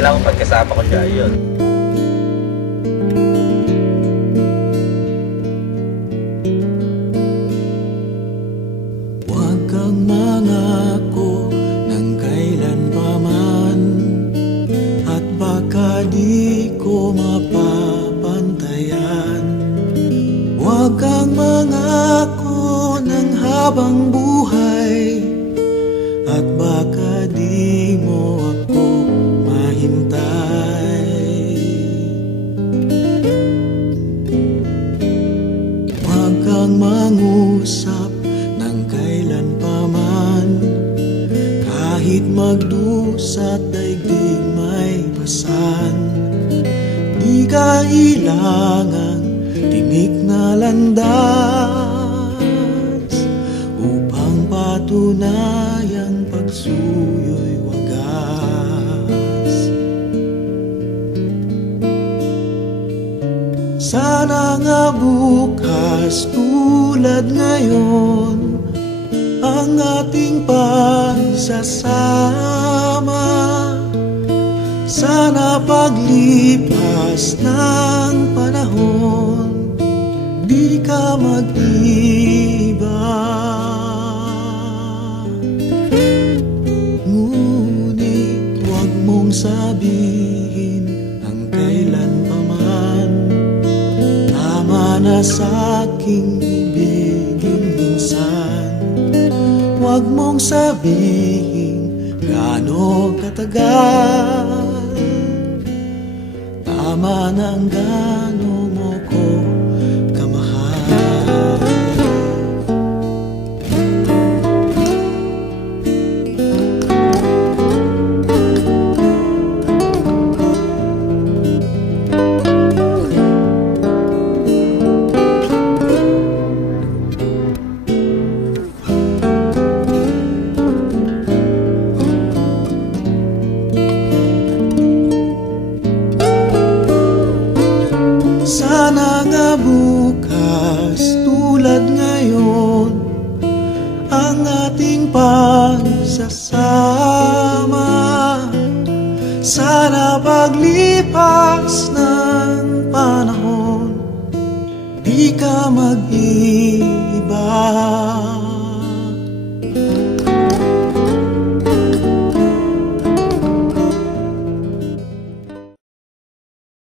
masaya lang pag kasama ko siya, yun. Huwag kang mangako ng kailan pa man, at baka di ko mapapantayan. Huwag kang mangako ng habang buhay, at baka di mo ako mahintay. Huwag kang mangusap ng kailan pa man, kahit magdusa't daigdig may pasan. Di kailangang tinik na landas upang patunayang pagsuyo'y wagas. Sana nga bukas tulad ngayon ang ating pagsasama. Sana paglipas ng panahon di ka mag-iba. Ngunit huwag mong sabihin ang kailan pa man, tama na sa'king ibigin minsan. Huwag mong sabihin gaano katagal, tama na ang gaano mo ko kamahal. Sana nga bukas tulad ngayon ang ating pagsasama. Sana paglipas ng panahon di ka mag-iba.